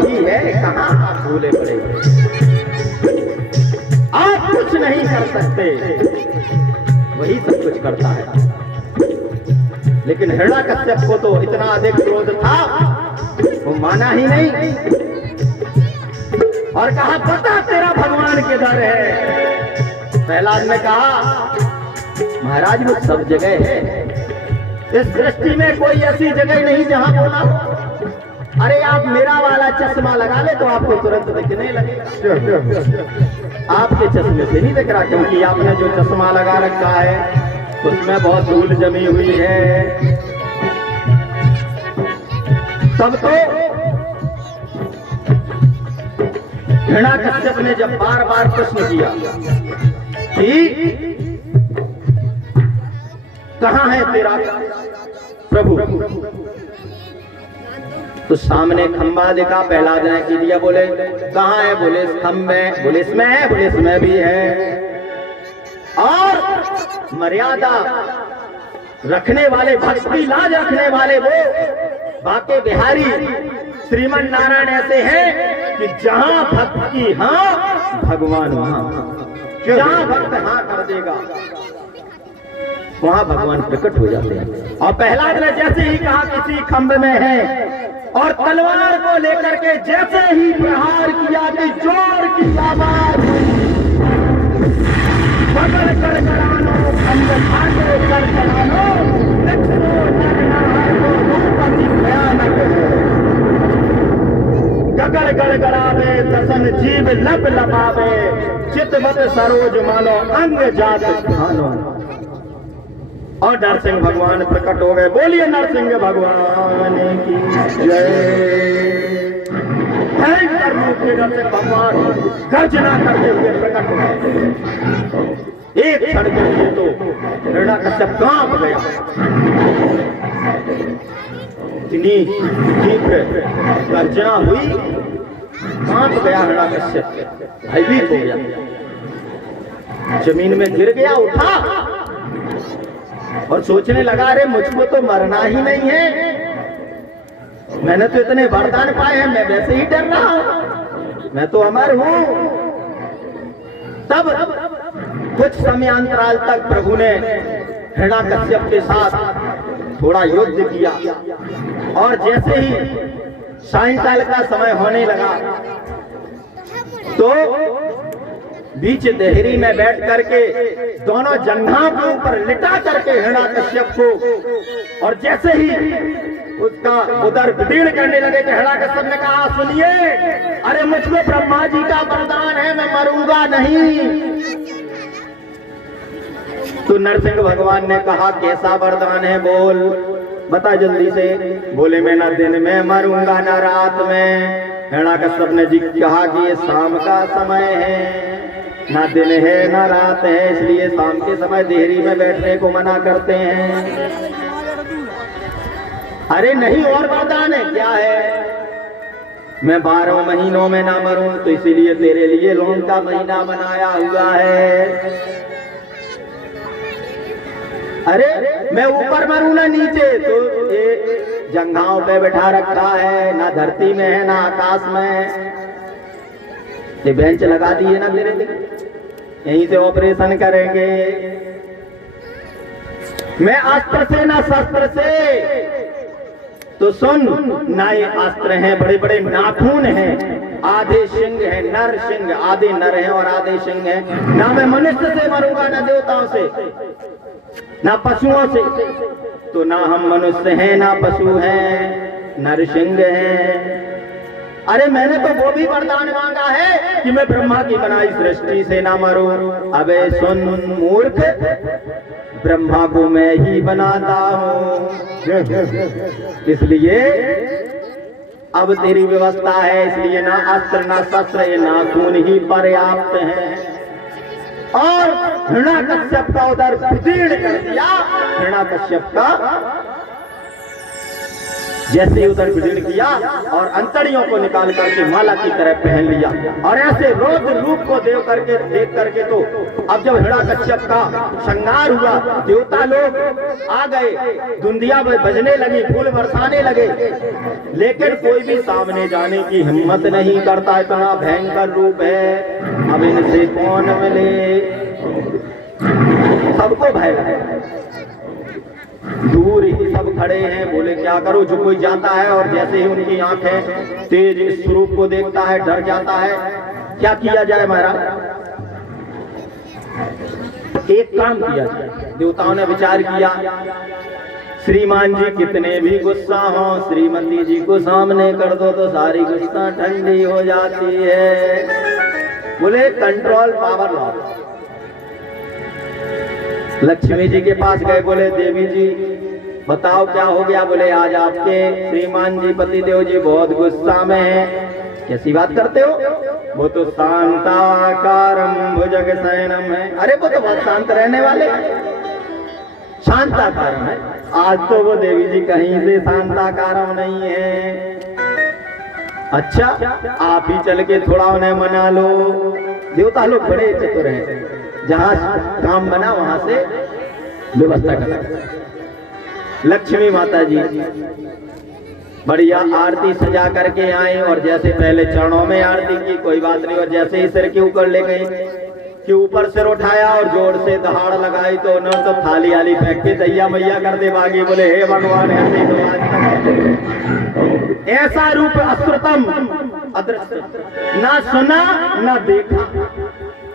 यही है, कहाँ आप भूले पड़े। आप कुछ नहीं कर सकते, वही सब कुछ करता है। लेकिन हिरण्याकश्यप को तो इतना अधिक क्रोध था, वो माना ही नहीं और कहा पता तेरा भगवान किधर है। प्रहलाद ने कहा महाराज वो सब जगह है, इस सृष्टि में कोई ऐसी जगह नहीं जहां बोला हो। अरे आप मेरा वाला चश्मा लगा ले तो आपको तुरंत दिखने लगेगा। आपके चश्मे से नहीं दिख रहा, क्योंकि आपने जो चश्मा लगा रखा है उसमें बहुत धूल जमी हुई है। तब तो हिरण्याकश्यप ने जब बार बार प्रश्न किया कि कहां है तेरा प्रभु, तो सामने खंबा दिखा। प्रहलाद ने कह दिया, बोले कहां है? बोले इस खंबे में। बोले इसमें है? बोले इसमें भी है। और मर्यादा रखने वाले, भक्ति लाज रखने वाले वो बाके बिहारी श्रीमन नारायण ऐसे हैं कि जहां भक्ति हाँ भगवान वहां, जहां भक्त हाँ कर देगा वहां भगवान प्रकट हो जाते हैं। और प्रहलाद ने जैसे ही कहा किसी खंभ में है और तलवार को लेकर के जैसे ही प्रहार किया कि जोर की आवाज, बगल गड़गड़ानो खंभ फाटे गड़गड़ानो, लक्ष्मो नरनार को रूपति भयानक है। गगड़ गड़गड़ावे दसन जीव लब लबावे, चितवत सरोज मानो अंग जात खानो। और नरसिंह भगवान प्रकट हो गए। बोलिए नरसिंह भगवान की जय। भयंकर रूप में नरसिंह भगवान गर्जना करते हुए प्रकट हो गए। एक क्षण के लिए तो हिरण्याकश्यप कांप गया। इतनी तीव्र गर्जना हुई, कांप गया हिरण्याकश्यप, भयभीत हो गया, जमीन में गिर गया, उठा और सोचने लगा अरे मुझको तो मरना ही नहीं है, मैंने तो इतने वरदान पाए हैं, मैं वैसे ही डर रहा हूं, मैं तो अमर हूं। तब कुछ समयांतराल तक प्रभु ने हिरण्याकश्यप के साथ थोड़ा युद्ध किया और जैसे ही सायंकाल का समय होने लगा तो बीच देहरी में बैठ करके दोनों जंघाओं के ऊपर लिटा करके हिरण्याकश्यप को, और जैसे ही उसका उदर विदीर्ण करने लगे कि हिरण्याकश्यप ने कहा सुनिए, अरे मुझको ब्रह्मा जी का वरदान है, मैं मरूंगा नहीं। तो नरसिंह भगवान ने कहा कैसा वरदान है, बोल बता जल्दी से। बोले मैं ना दिन में मरूंगा ना रात में। हिरण्याकश्यप ने जी कहा कि ये शाम का समय है, ना दिन है ना रात है, इसलिए शाम के समय देहरी में बैठने को मना करते हैं। अरे नहीं और वरदान है, क्या है? मैं 12 महीनों में ना मरूं तो इसीलिए तेरे लिए लोन का महीना बनाया हुआ है। अरे मैं ऊपर मरूं ना नीचे, तो ये जंघाओं पे बैठा रखा है, ना धरती में है ना आकाश में, ये बेंच लगा दिए ना तेरे लिए, यहीं से ऑपरेशन करेंगे। मैं अस्त्र से ना शस्त्र से, तो सुन ना ये अस्त्र हैं, बड़े बड़े नाखून हैं, आधे सिंह है, नर सिंह, आधे नर हैं और आधे सिंह हैं। ना मैं मनुष्य से मरूंगा, ना देवताओं से, ना पशुओं से, तो ना हम मनुष्य हैं ना पशु हैं, नरसिंह हैं। अरे मैंने तो वो भी वरदान मांगा है कि मैं ब्रह्मा की बनाई सृष्टि से ना मरूं। अबे सुन मूर्ख, ब्रह्मा को मैं ही बनाता हूं, इसलिए अब तेरी व्यवस्था है, इसलिए ना अस्त्र ना शस्त्र, ये नाखून ही पर्याप्त है। और हिरण्याकश्यप का उदर विदीर्ण कर दिया। हिरण्याकश्यप का जैसे ही उधर विलीन किया और अंतड़ियों को निकाल करके माला की तरह पहन लिया। और ऐसे रोज रूप को देख करके तो अब जब हिरण्यकश्यप का श्रृंगार हुआ, देवता लोग आ गए, धुंधिया बजने लगी, फूल बरसाने लगे, लेकिन कोई भी सामने जाने की हिम्मत नहीं करता, इतना भयंकर रूप है। अब इनसे कौन मिले, सबको भय लगा, दूर ही सब खड़े हैं। बोले क्या करो, जो कोई जाता है और जैसे ही उनकी आंखें तेज इस स्वरूप को देखता है डर जाता है। क्या किया जाए महाराज? एक काम किया जाए। देवताओं ने विचार किया, श्रीमान जी कितने भी गुस्सा हो, श्रीमती जी को सामने कर दो तो सारी गुस्सा ठंडी हो जाती है। बोले कंट्रोल पावर लो। लक्ष्मी जी के पास गए, बोले देवी जी बताओ क्या हो गया? बोले आज आपके श्रीमान जी पति देव जी बहुत गुस्सा में हैं। कैसी बात करते हो? वो तो शांताकारम भुजग शयनम है। अरे वो तो बहुत शांत रहने वाले शांताकारम है। आज तो वो देवी जी कहीं से शांताकारम नहीं है। अच्छा आप ही चल के थोड़ा उन्हें मना लो। देवता लोग बड़े चतुर हैं, जहां काम बना वहां से व्यवस्था कर। लक्ष्मी माता जी बढ़िया आरती सजा करके आए और जैसे पहले चरणों में आरती की, कोई बात नहीं, और जैसे ही सिर के ऊपर ले गए कि ऊपर सिर उठाया और जोर से दहाड़ लगाई तो उन्होंने तो थाली आली फेंक के दैया मैया कर दे बागी। बोले हे भगवान, ऐसे ऐसा रूप अश्रुतम अदृश्य, ना सुना ना देखा।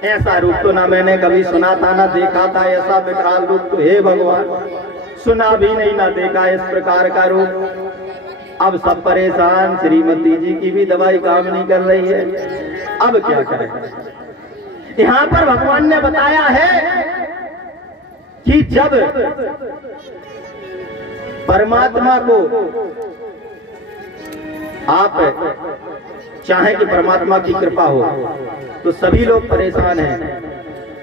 ऐसा रूप तो ना मैंने कभी सुना था ना देखा था। ऐसा विकराल रूप तो हे भगवान सुना भी नहीं ना देखा इस प्रकार का रूप। अब सब परेशान, श्रीमती जी की भी दवाई काम नहीं कर रही है। अब क्या करें? यहाँ पर भगवान ने बताया है कि जब परमात्मा को आप चाहें कि परमात्मा की कृपा हो तो सभी लोग परेशान हैं।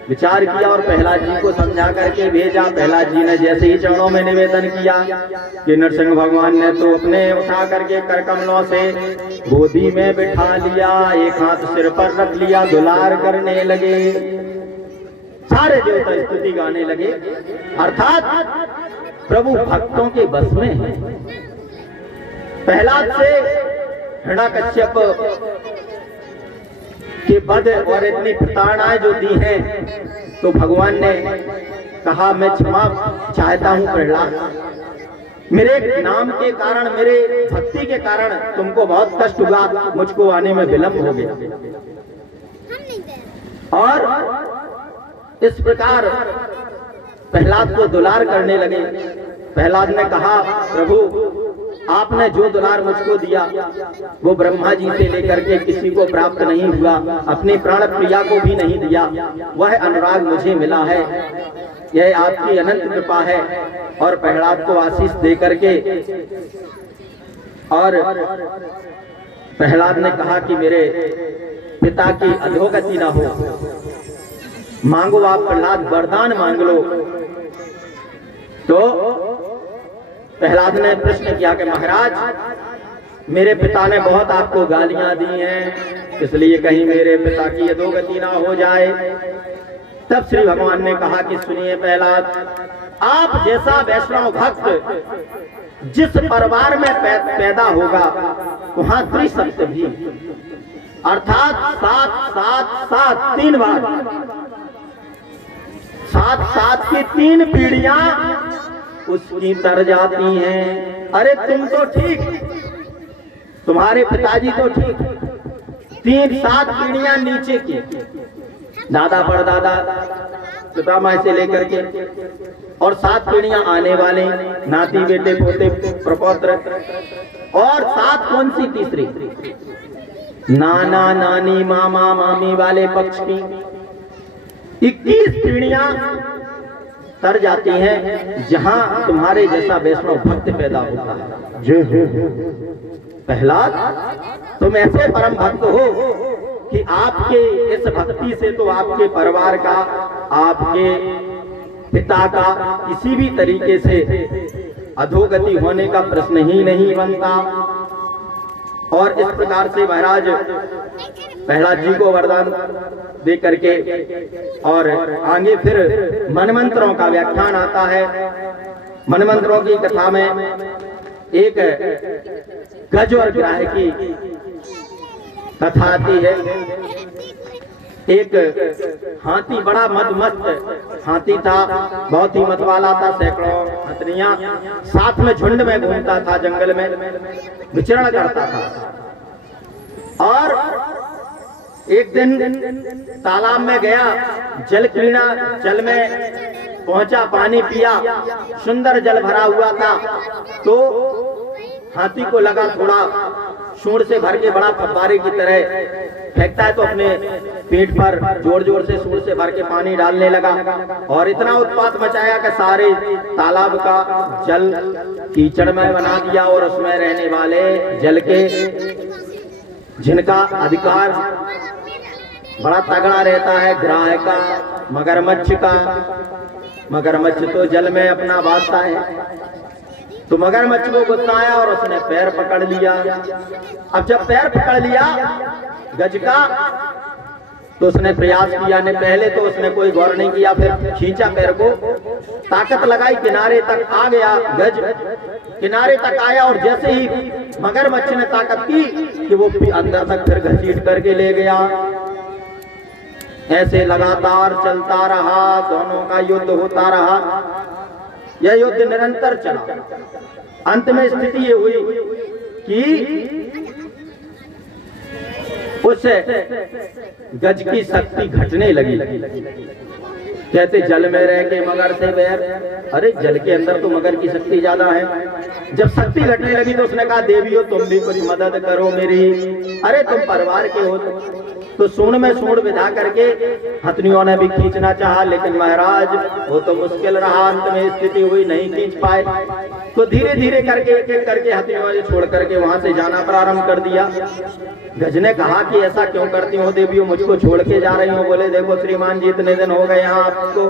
विचार किया और प्रहलाद जी को समझा करके भेजा। प्रहलाद जी ने जैसे ही चरणों में निवेदन किया कि नरसिंह भगवान ने तो अपने उठा करके कर कमलों से गोदी में बिठा लिया, एक हाथ सिर पर रख लिया, दुलार करने लगे। सारे देवता स्तुति गाने लगे, अर्थात प्रभु भक्तों के बस में है। प्रहलाद से हिरण्यकश्यप के वध और इतनी प्रताड़नाएं जो दी हैं, तो भगवान ने कहा मैं क्षमा चाहता हूं प्रहलाद, मेरे नाम के कारण, मेरे भक्ति के कारण तुमको बहुत कष्ट हुआ, मुझको आने में विलंब हो गया। और इस प्रकार प्रहलाद को दुलार करने लगे। प्रहलाद ने कहा प्रभु आपने जो दुलार मुझको दिया वो ब्रह्मा जी से लेकर के किसी को प्राप्त नहीं हुआ, अपनी प्राण प्रिया को भी नहीं दिया। वह अनुराग मुझे मिला है, यह आपकी अनंत कृपा है। और प्रहलाद को आशीष दे करके और प्रहलाद ने कहा कि मेरे पिता की अधोगति ना हो, मांगो आप प्रहलाद, वरदान मांग लो। तो प्रहलाद ने प्रश्न किया कि महाराज मेरे पिता ने बहुत आपको गालियां दी हैं, इसलिए कहीं मेरे पिता की अधोगति ना हो जाए। तब श्री भगवान ने कहा कि सुनिए प्रहलाद, आप जैसा वैष्णव भक्त जिस परिवार में पैदा होगा वहां त्रिसप्त भी, अर्थात 7-7-7 3 बार, 7-7 की 3 पीढ़ियां उसकी तर जाती हैं। अरे तुम तो ठीक, तुम्हारे पिताजी तो ठीक, 3-7 पीढ़ियां नीचे की, दादा परदादा पितामह से लेकर के, और 7 पीढ़ियां आने वाले, नाती बेटे पोते प्रपौत्र, और 7 कौन सी तीसरी, नाना नानी मामा मामी वाले पक्ष की 21 पीढ़ियां तर जाती हैं जहां तुम्हारे जैसा वैष्णव भक्त पैदा होता है। प्रहलाद तुम ऐसे परम भक्त हो कि आपके इस भक्ति से तो आपके परिवार का, आपके पिता का किसी भी तरीके से अधोगति होने का प्रश्न ही नहीं बनता। और इस प्रकार से महाराज प्रहलाद जी को वरदान दे करके और आगे फिर मनमंत्रों का व्याख्यान आता है। मनमंत्रों की कथा में एक गज और ग्राह की कथा आती है। एक हाथी, बड़ा मदमस्त हाथी था, बहुत ही मत वाला था, सैकड़ों हथनियां साथ में झुंड में घूमता था, जंगल में विचरण करता था। और एक दिन तालाब में गया, जल क्रीड़ा, जल में पहुंचा, पानी पिया, सुंदर जल भरा हुआ था। तो हाथी को लगा थोड़ा सूंड से भर के बड़ा फव्वारे की तरह फेंकता है, तो अपने पीठ पर जोर जोर से सूंड से भर के पानी डालने लगा और इतना उत्पात मचाया कि सारे तालाब का जल कीचड़मय बना दिया। और उसमें रहने वाले जल के जिनका अधिकार बड़ा तगड़ा रहता है, ग्राह का, मगरमच्छ का, मगरमच्छ तो जल में अपना वास्ता है, तो मगरमच्छ को गुस्सा आया और उसने पैर पकड़ लिया। अब जब पैर पकड़ लिया गज का, तो उसने प्रयास किया, ने पहले तो उसने कोई गौर नहीं किया, फिर खींचा पैर को, ताकत लगाई, किनारे तक आ गया गज, किनारे तक आया। और जैसे ही मगरमच्छ ने ताकत की कि वो अंदर तक फिर घसीट करके ले गया। ऐसे लगातार चलता रहा, दोनों का युद्ध होता रहा। यह युद्ध निरंतर चला। अंत में स्थिति ये हुई कि उस गज की शक्ति घटने लगी। कहते जल में रह के मगर से बैर, अरे जल के अंदर तो मगर की शक्ति ज्यादा है। जब शक्ति घटने लगी तो उसने कहा देवियों तुम भी कुछ मदद करो मेरी, अरे तुम परिवार के हो। तो सूंड में सूंड विधा करके हथनियों ने भी खींचना चाहा, लेकिन महाराज वो तो मुश्किल रहा, अंत में स्थिति हुई नहीं खींच पाए। तो धीरे धीरे करके एक एक करके हथनियों ने छोड़ करके वहां से जाना प्रारंभ कर दिया। गज ने कहा कि ऐसा क्यों करती हो देवियों, मुझको छोड़ के जा रही हो। बोले देखो श्रीमान जी, इतने दिन हो गए यहाँ, आपको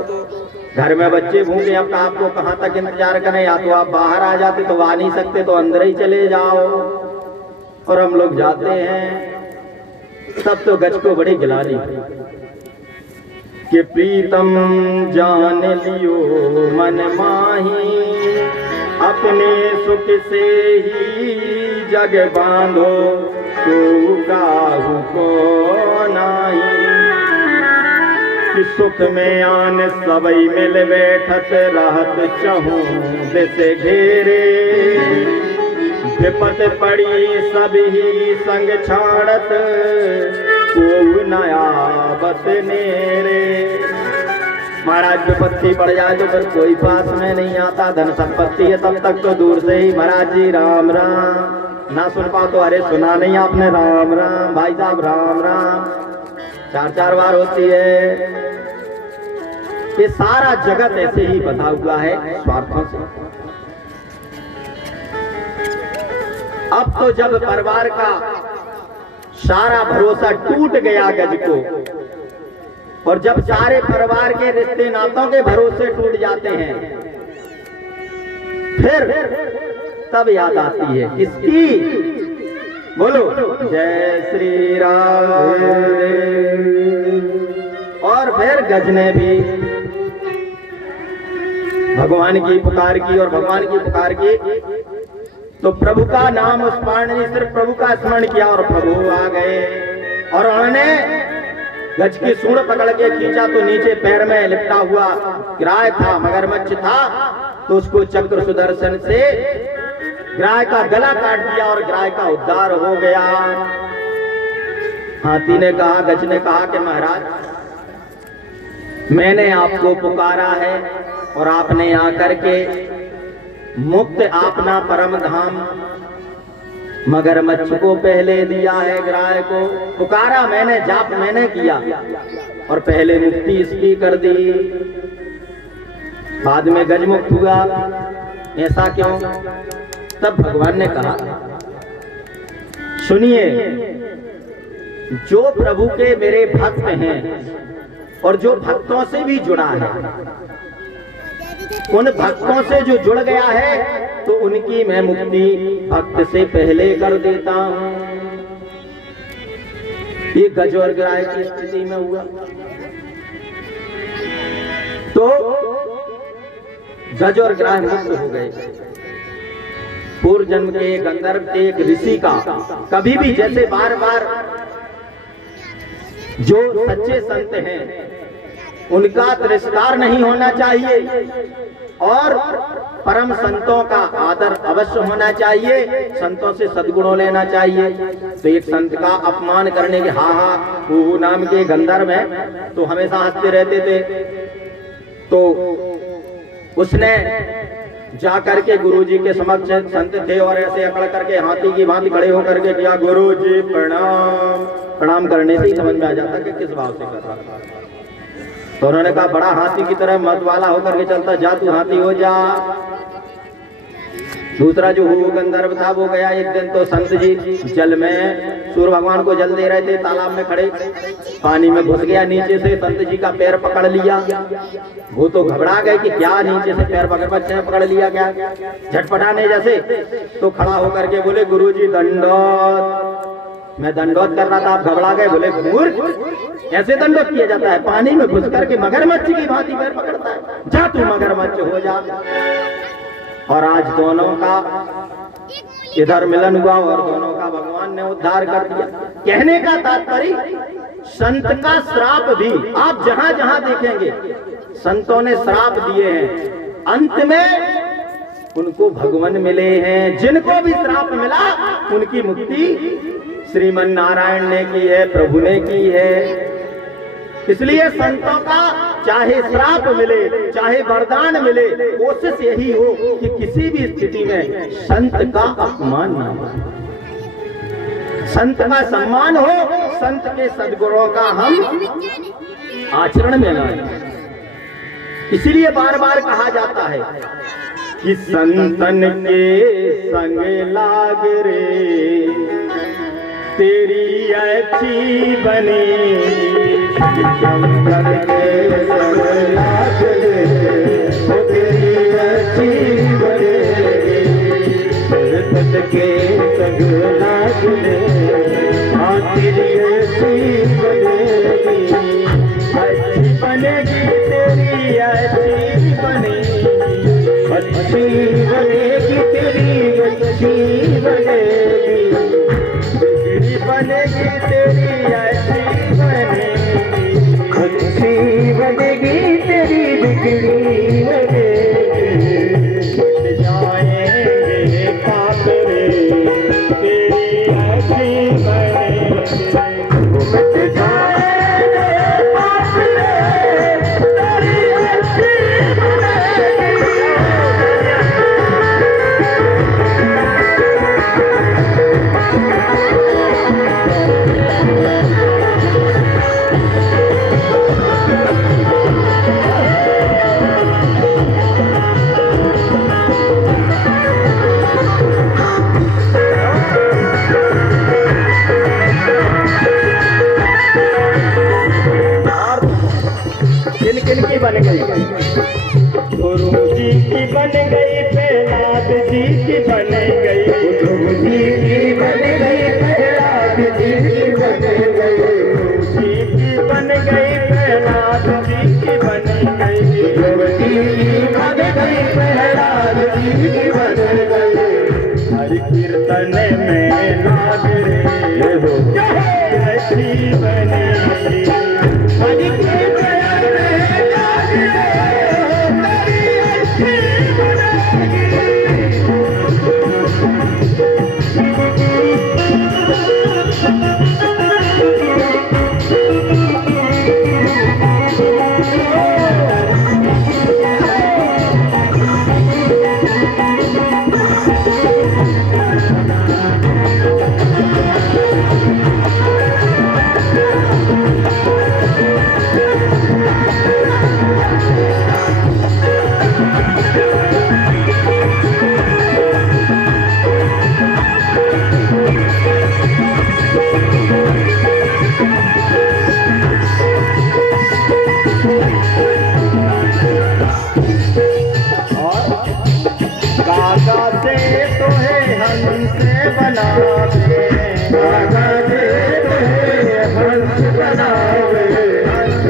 घर में बच्चे भूखे, अब आपको कहाँ तक इंतजार करें, या तो आप बाहर आ जाते तो आ नहीं सकते, तो अंदर ही चले जाओ। और हम लोग जाते हैं। तब तो गज को बड़ी गिलानी कि प्रीतम जान लियो मन माही, अपने सुख से ही जग बांधो, तो काहू को नाही। कि सुख में आन सबई मिल बैठत, रहत चहूं दिस घेरे। विपत पड़ी सब ही संग छाड़त, को नया बत नेरे। महाराज विपत्ति पड़ जाए तो फिर कोई पास में नहीं आता, धन संपत्ति है तब तक तो दूर से ही महाराज जी राम राम ना सुन पाओ तो अरे सुना नहीं आपने राम राम, भाई साहब राम राम 4-4 बार होती है। ये सारा जगत ऐसे ही बंधा हुआ है स्वार्थों से। अब तो जब परिवार का सारा भरोसा टूट गया गज को, और जब सारे परिवार के रिश्ते नातों के भरोसे टूट जाते हैं, फिर तब याद आती है किसकी? बोलो जय श्री राम। और फिर गज ने भी भगवान की पुकार की, और भगवान की पुकार की तो प्रभु का नाम स्मरण नहीं, सिर्फ प्रभु का स्मरण किया और प्रभु आ गए। और उन्होंने गज की सूंड पकड़ के खींचा तो नीचे पैर में लिपटा हुआ ग्राह था, मगरमच्छ था, तो उसको चक्र सुदर्शन से ग्राह का गला काट दिया और ग्राह का उद्धार हो गया। हाथी ने कहा, गज ने कहा कि महाराज मैंने आपको पुकारा है और आपने आकर के मुक्त अपना परम धाम मगरमच्छ को पहले दिया है, ग्राह को पुकारा मैंने, जाप मैंने किया और पहले मुक्ति इसकी कर दी, बाद में गज मुक्त हुआ। ऐसा क्यों? तब भगवान ने कहा सुनिए, जो प्रभु के मेरे भक्त हैं और जो भक्तों से भी जुड़ा है, उन भक्तों से जो जुड़ गया है तो उनकी मैं मुक्ति भक्त से पहले कर देता हूं। ये गज और ग्राह की स्थिति में हुआ। तो गज और ग्राह मुक्त हो गए। पूर्व जन्म के गंधर्व के एक ऋषि का कभी भी जैसे बार बार जो सच्चे संत हैं उनका तिरस्कार नहीं होना चाहिए और परम संतों का आदर अवश्य होना चाहिए, संतों से सद्गुणों लेना चाहिए। तो एक संत का अपमान करने के हू नाम के गंधर्व हैं, तो हमेशा हंसते रहते थे। तो उसने जा करके गुरुजी के समक्ष, संत थे और ऐसे अकड़ करके हाथी की भांति खड़े होकर के किया, गुरुजी प्रणाम। प्रणाम करने से ही समझ में आ जाता कि किस भाव से कर रहा था। तो उन्होंने कहा, बड़ा हाथी की तरह मत वाला होकर के चलता, जा तू हाथी हो जा। दूसरा जो हू गंधर्व था वो गया एक दिन, तो संत जी जल में सूर्य भगवान को जल दे रहे थे, तालाब में खड़े, पानी में घुस गया नीचे से, संत जी का पैर पकड़ लिया। वो तो घबरा गए कि क्या नीचे से पैर पकड़ लिया क्या, झटपटाने जैसे। तो खड़ा होकर के बोले, गुरुजी दंडोत। मैं दंडोत कर रहा था, आप घबरा गए। बोले, मूर्ख, ऐसे दंडोत किया जाता है? पानी में घुस करके मगरमच्छ की भांति पैर पकड़ता है, जा तू मगरमच्छ हो जा। और आज दोनों का इधर मिलन हुआ और दोनों का भगवान ने उद्धार कर दिया। कहने का तात्पर्य, संत का श्राप भी आप जहां जहां देखेंगे संतों ने श्राप दिए हैं, अंत में उनको भगवान मिले हैं। जिनको भी श्राप मिला उनकी मुक्ति श्रीमन नारायण ने की है, प्रभु ने की है। इसलिए संतों का चाहे श्राप मिले चाहे वरदान मिले, कोशिश यही हो कि किसी भी स्थिति में संत का अपमान ना हो, संत का सम्मान हो, संत के सद्गुणों का हम आचरण में लाएं। इसीलिए बार बार कहा जाता है कि संतन के संग लाग रे, तेरी अच्छी बने। संतन के संग लाग रे, तेरी अच्छी बनेगी। संत के संग लाग रे, तेरी अच्छी बनेगी। अच्छी बनेगी तेरी, अच्छी बनेगी, अच्छी बनेगी तेरी, अच्छी बनेगी, बिगड़ी बनेगी तेरी, अच्छी बनेगी, अच्छी बनेगी तेरी, बिगड़ी बनेगी। मिट जाएंगे पाप रे, तेरी अच्छी बनेगी। मिट जाएंगे पाप रे, तेरी अच्छी बनेगी। किन की बन गई? गुरु जी की बन गई, प्रहलाद जी की बन गई, गुरु जी की बन गई, प्रहलाद जी की बन गई, गुरु जी की बन गई, प्रहलाद जी की बन गई, गुरु जी की बन गई, प्रहलाद जी की बन गई। हरि कीर्तन में लाग रे हो, अच्छी बनेगी। हरि कीर्तन हंस बनावे, धागा से तोहे हंस बनावे, हंस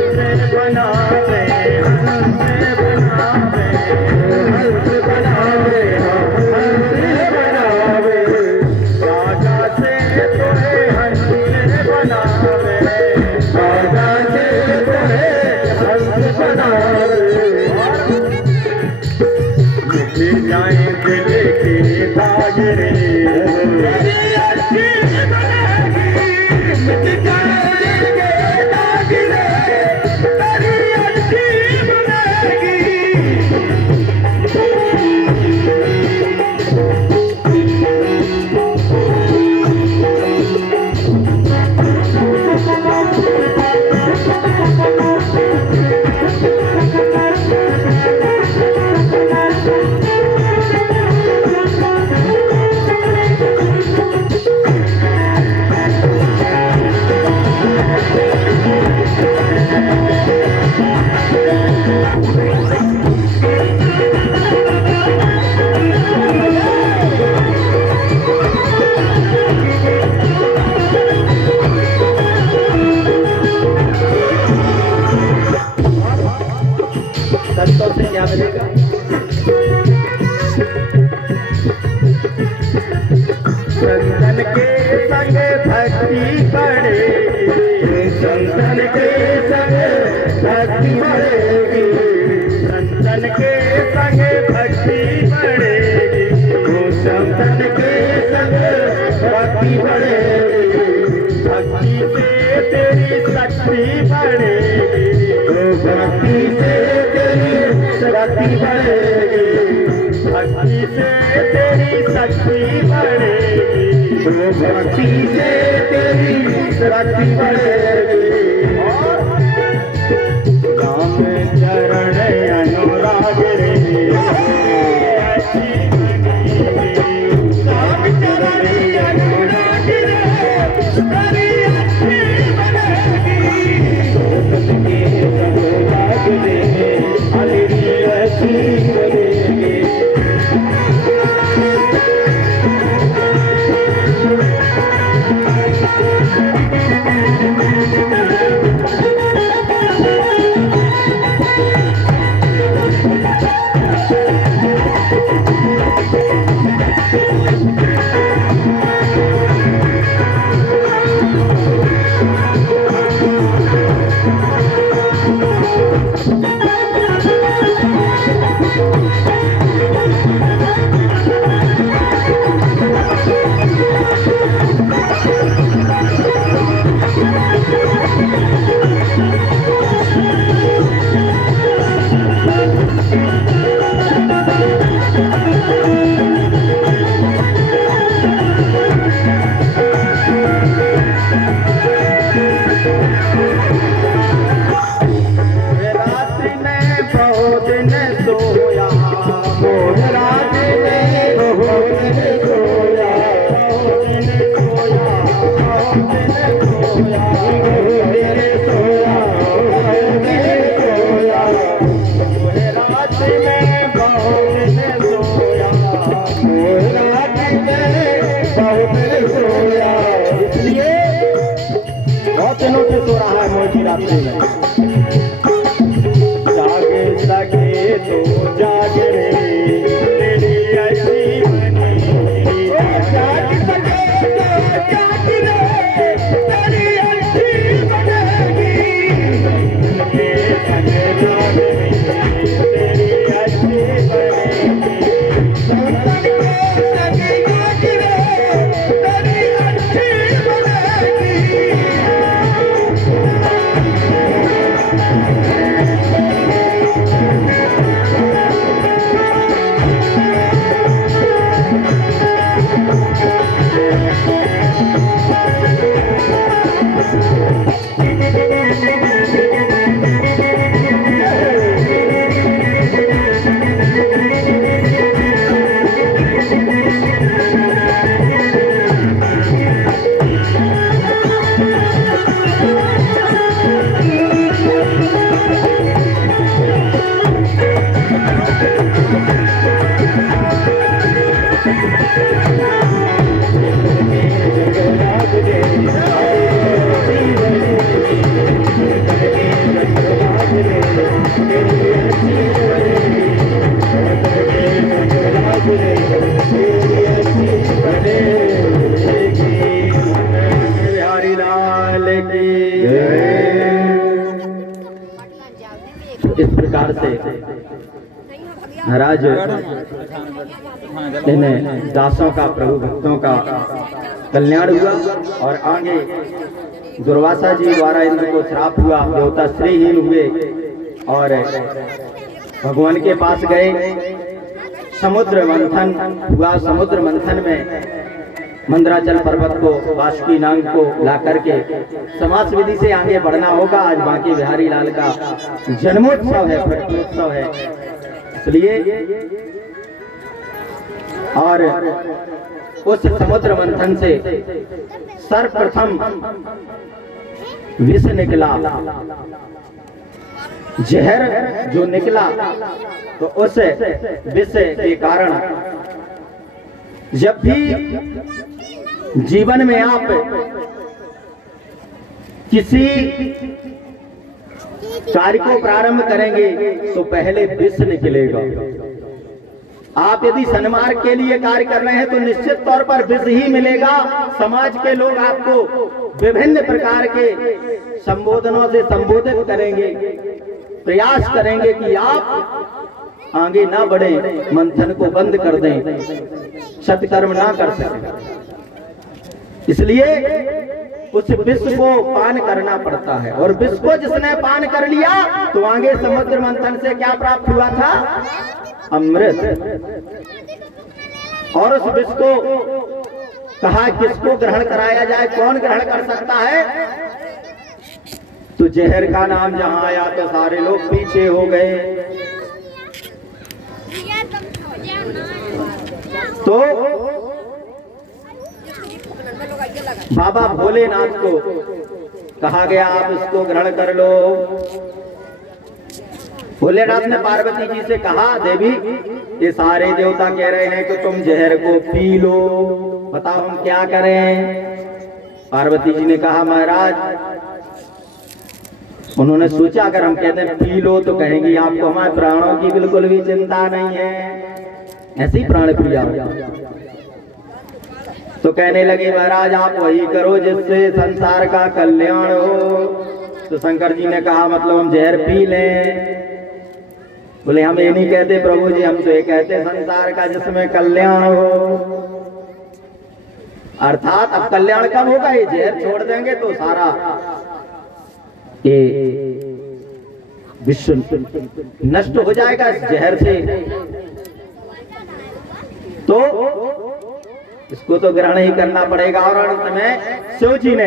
बनावे, हंस बनावे, हंस बनावे, हंस बनावे, धागा से तोहे हंस बनावे, धागा से तोहे हंस बनावे। मिट जाए दिल के दाग रे, तेरी अच्छी बनेगी, मिट जाए दिल के दाग रे, तेरी अच्छी बनेगी। संतों से क्या मिलेगा? संतन के संग भक्ति बढ़ेगी, संतन के संग भक्ति बढ़ेगी, संतन के संग भक्ति बढ़ेगी, संतन के संग भक्ति बढ़ेगी, भक्ति से तेरी शक्ति बढ़ेगी, भक्ति से तेरी शक्ति बढ़ेगी, भक्ति से तेरी शक्ति बढ़ेगी, भक्ति से तेरी शक्ति बढ़ेगी। राम चरण अनुराग रे, अच्छी बनेगी, राम चरण अनुराग रे, तेरी अच्छी बनेगी। के अनुराग रे, तेरी अच्छी बनेगी। दिनों से सो रहा है मोदी रात्रि में। जागे सके तो जाग रे, तेरी ऐसी बनी। जाग सके तो जाग रे, तेरी ऐसी बनेगी। तेरे सके जाग रे, तेरी ऐसी बनेगी। सके जाग रे, तेरी ऐसी बनेगी। की इस प्रकार से महाराज इन दासों का, प्रभु भक्तों का कल्याण हुआ और आगे दुर्वासा जी द्वारा इंद्र को श्राप हुआ, देवता श्रीहीन हुए और भगवान के पास गए। समुद्र मंथन हुआ। समुद्र मंथन में मंदराचल पर्वत को, बासुकी नाग को ला करके समाज विधि से आगे बढ़ना होगा। आज बांके बिहारी लाल का जन्मोत्सव है, प्रकटोत्सव है, इसलिए और उस समुद्र मंथन से सर्वप्रथम विष निकला, जहर जो निकला, तो उस विष के कारण जब भी जीवन में आप किसी कार्य को प्रारंभ करेंगे तो पहले विष निकलेगा। आप यदि सन्मार्ग के लिए कार्य कर रहे हैं तो निश्चित तौर पर विष ही मिलेगा। समाज के लोग आपको विभिन्न प्रकार के संबोधनों से संबोधित करेंगे, प्रयास करेंगे कि आप आगे ना बढ़े, मंथन को बंद कर दें, सत्कर्म ना कर सकें। इसलिए उस विष को पान करना पड़ता है और विष को जिसने पान कर लिया तो आगे समुद्र मंथन से क्या प्राप्त हुआ था? अमृत। और उस विष को कहा किसको ग्रहण कराया जाए, कौन ग्रहण कर सकता है? तो जहर का नाम जहां आया तो सारे लोग पीछे हो गए। तो बाबा भोलेनाथ को कहा गया आप इसको ग्रहण कर लो। भोलेनाथ ने पार्वती जी से कहा, देवी ये सारे देवता कह रहे हैं कि तुम जहर को पी लो, बताओ हम क्या करें? पार्वती जी ने कहा महाराज, उन्होंने सोचा अगर हम कहते हैं पी लो तो कहेंगी आपको हमारे प्राणों की बिल्कुल भी चिंता नहीं है, ऐसी प्राण प्रिया। तो कहने लगे महाराज आप वही करो जिससे संसार का कल्याण हो। तो शंकर जी ने कहा मतलब हम जहर पी लें? बोले हम ये नहीं कहते प्रभु जी, हम तो ये कहते संसार का जिसमें कल्याण हो। अर्थात अब कल्याण कब होगा? ये जहर छोड़ देंगे तो सारा ये विश्व नष्ट हो जाएगा इस जहर से। तो इसको तो ग्रहण ही करना पड़ेगा। और अंत में शिव जी ने